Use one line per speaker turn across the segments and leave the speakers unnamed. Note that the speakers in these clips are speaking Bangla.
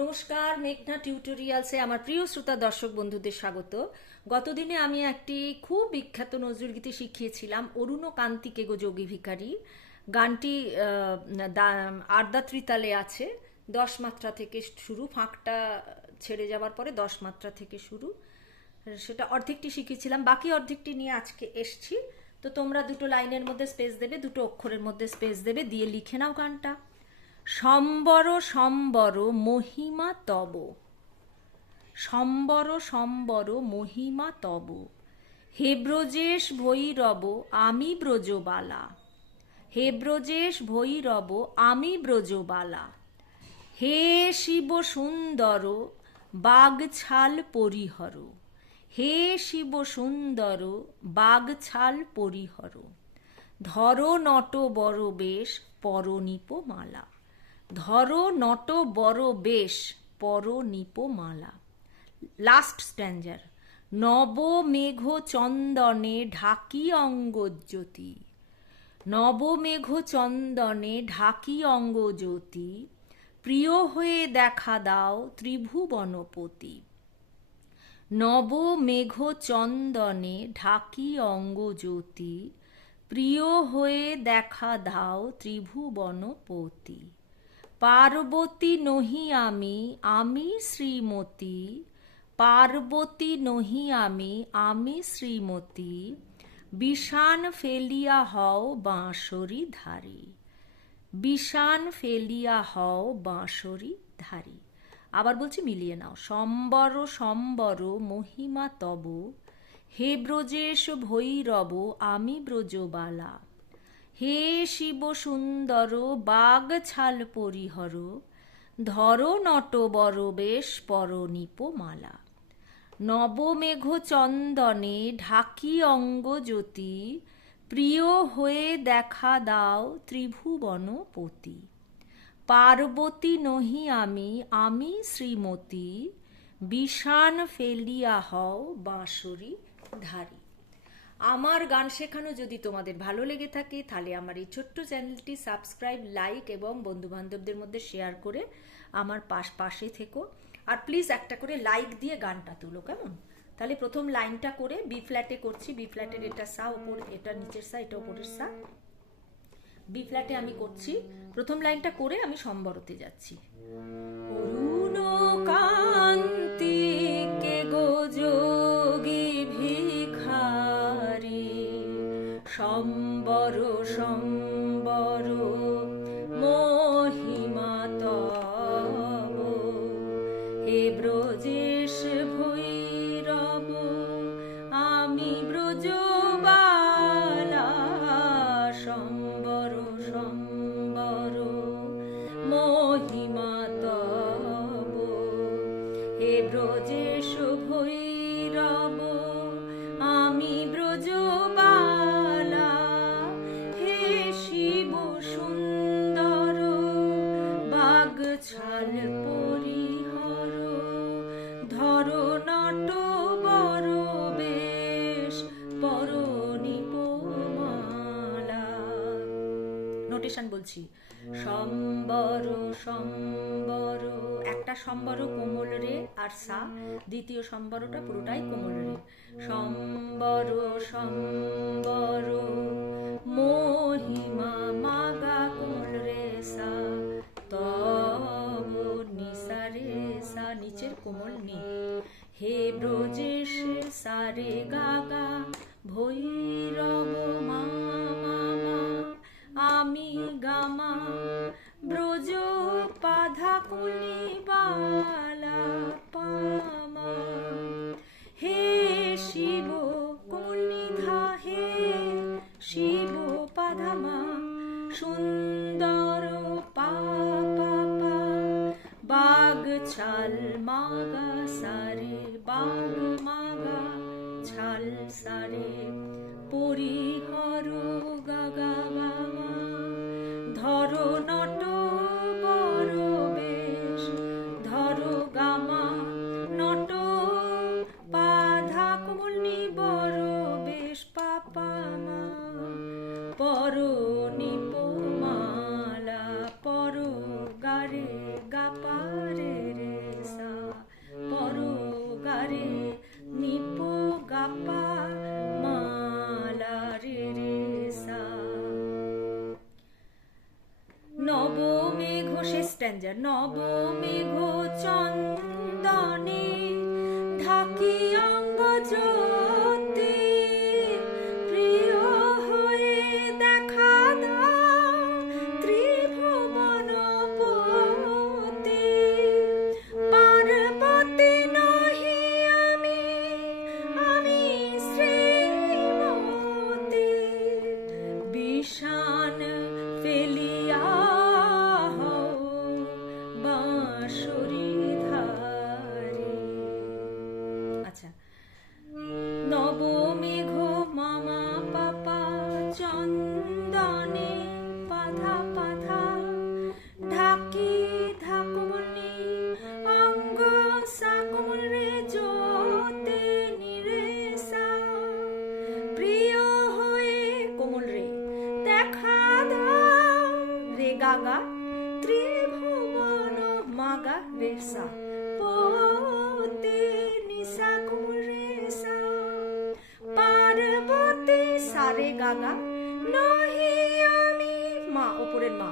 নমস্কার, মেঘনা টিউটোরিয়ালসে আমার প্রিয় শ্রোতা দর্শক বন্ধুদের স্বাগত। গতদিনে আমি একটি খুব বিখ্যাত নজরুল গীতি শিখিয়েছিলাম, অরুণ কান্তিকে গো যোগী ভিকারি গানটি আর্দা ত্রিতালে আছে, দশ মাত্রা থেকে শুরু, ফাঁকটা ছেড়ে যাওয়ার পরে দশ মাত্রা থেকে শুরু। সেটা অর্ধেকটি শিখিয়েছিলাম, বাকি অর্ধেকটি নিয়ে আজকে এসছি। তো তোমরা দুটো লাইনের মধ্যে স্পেস দেবে, দুটো অক্ষরের মধ্যে স্পেস দেবে, দিয়ে লিখে নাও গানটা। সম্বর সম্বর মহিমা তব। সম্বর সম্বর মহিমা তব। হে ব্রজেশ ভৈরব, আমি ব্রজবালা। হে ব্রজেশ ভৈরব, আমি ব্রজবালা। হে শিব সুন্দর বাগছাল পরিহর। হে শিব সুন্দর বাগছাল পরিহর। ধর নট বড় বেশ পরনিপ মালা ধর নট বড় বেশ পরনিপ মালা। লাস্ট স্ট্যান্ডার নব মেঘ চন্দনে ঢাকি অঙ্গজ্যোতি। নবমেঘ চন্দনে ঢাকি অঙ্গজ্যোতি। প্রিয় হয়ে দেখা দাও ত্রিভুবনপতি। নব মেঘ চন্দনে ঢাকি অঙ্গজ্যোতি। প্রিয় হয়ে দেখা দাও ত্রিভুবনপতি। পার্বতী নহি আমি আমি শ্রীমতী। পার্বতী নহি আমি আমি শ্রীমতী। বিষান ফেলিয়া হও বাঁশরি ধারী। বিষান ফেলিয়া হও বাঁশরি ধারী। আবার বলছি মিলিয়ে নাও। সম্বর সম্বর মহিমা তব। হে ব্রজেশ ভৈরব, আমি ব্রজবালা। হে শিব সুন্দর বাগ ছাল পরিহর, ধর নট বেশ পরনিপ মালা নবমেঘ চন্দনে ঢাকি অঙ্গ জ্যোতি প্রিয় হয়ে দেখা দাও ত্রিভুবনপতি। পার্বতী নহি আমি আমি শ্রীমতী, বিষান ফেলিয়া হও বাঁশরি ধারী। আমার গান শেখানো যদি তোমাদের ভালো লেগে থাকে, তাহলে আমার এই ছোট্ট চ্যানেলটি সাবস্ক্রাইব, লাইক এবং বন্ধু বান্ধবদের মধ্যে শেয়ার করে আমার পাশ, পাশে থেকো। আর প্লিজ একটা করে লাইক দিয়ে গানটা তুলো, কেমন? তাহলে প্রথম লাইনটা করে বি ফ্ল্যাটে করছি। বি ফ্ল্যাটের এটা সা ওপর, এটা নিচের সা, এটা ওপরের সা। বি ফ্ল্যাটে আমি করছি। প্রথম লাইনটা করে আমি সম্বরতে যাচ্ছি। অরুণ কান্তি ছাল পরিহর, ধর নট বড় বেশ পরনিপমালা নোটেশন বলছি। সম্বর সম্বর, একটা সম্বর কোমল রে আর সা, দ্বিতীয় সম্বরটা পুরোটাই কোমল রে। সম্বর সম্বর, মহিমা মাগা কোমল নি হে ব্রজেশ সারে গাগা, ভৈরব মা মা মা আমি গামা ব্রজ পাধা কুলি বালা পামা হে শিব কুলিধা হে শিব পাধামা, সুন্দর छाल मागा सारे बाग मागा छाल सारे স্ট্যান্ডার নবমে ঘো চন্দনে ধাগা ত্রিভুবন মাগা রেসা পতি নিশা কুমরেসা পার্বতী সারে গাগা, নহি আমি মা, ওপরের মা।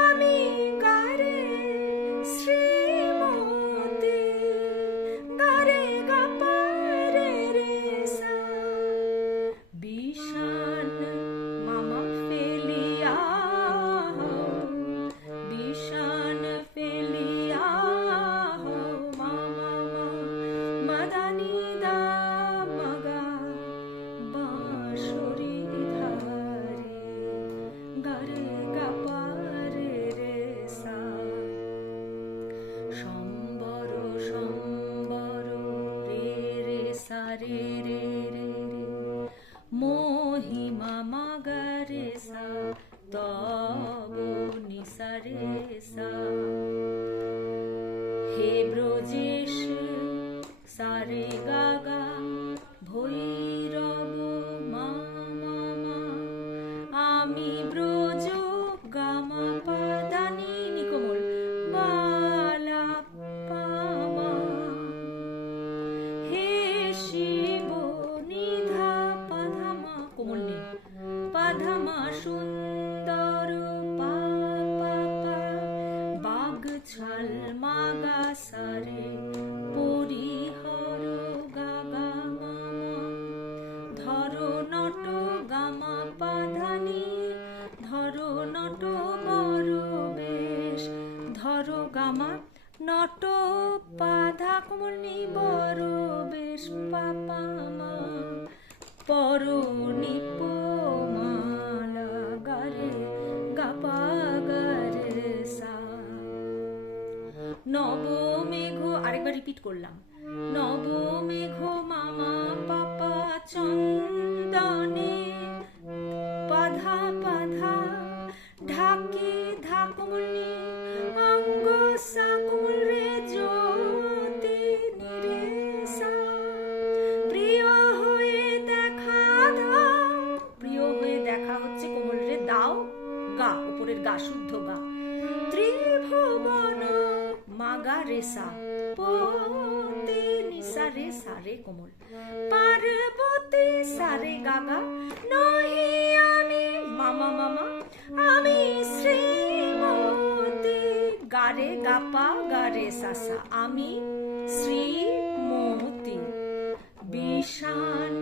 আমি গারে তব নিসারে সা। আমার নট পাধা কমনি বড় বেশ পাপা মা পরণি পোমালা সা। নব মেঘ আরেকবার রিপিট করলাম। নব মেঘ রে সা পতি নিসা রে সা রে কোমল। পার্বতী সা রে গাগা, নহি আমি মামা মামা, আমি শ্রীমতী। গা রে সা সা আমি শ্রীমতী। বিষান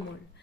amor.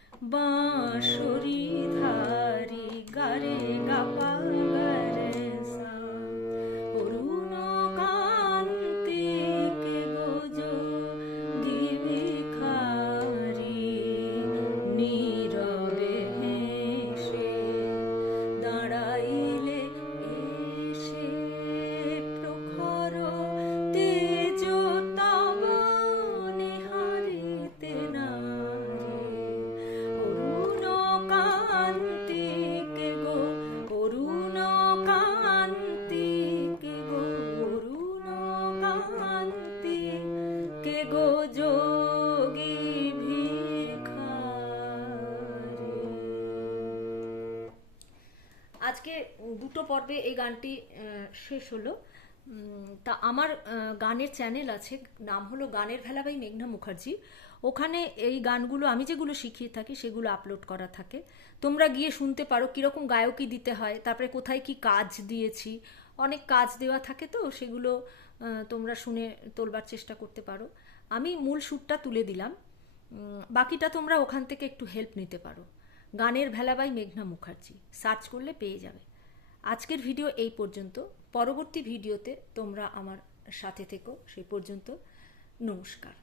আজকে দুটো পর্বে এই গানটি শেষ হলো। তা আমার গানের চ্যানেল আছে, নাম হলো গানের ভেলা বাই মেঘনা মুখার্জি। ওখানে এই গানগুলো, আমি যেগুলো শিখিয়ে থাকি সেগুলো আপলোড করা থাকে। তোমরা গিয়ে শুনতে পারো কীরকম গায়কী দিতে হয়, তারপরে কোথায় কি কাজ দিয়েছি, অনেক কাজ দেওয়া থাকে তো, সেগুলো তোমরা শুনে তোলবার চেষ্টা করতে পারো। আমি মূল সুরটা তুলে দিলাম। বাকিটা তোমরা ওখান থেকে একটু হেল্প নিতে পারো। গানের ভেলা বাই মেঘনা মুখার্জি। সার্চ করলে পেয়ে যাবে। আজকের ভিডিও এই পর্যন্ত। পরবর্তী ভিডিওতে তোমরা আমার সাথে থেকো। সেই পর্যন্ত নমস্কার।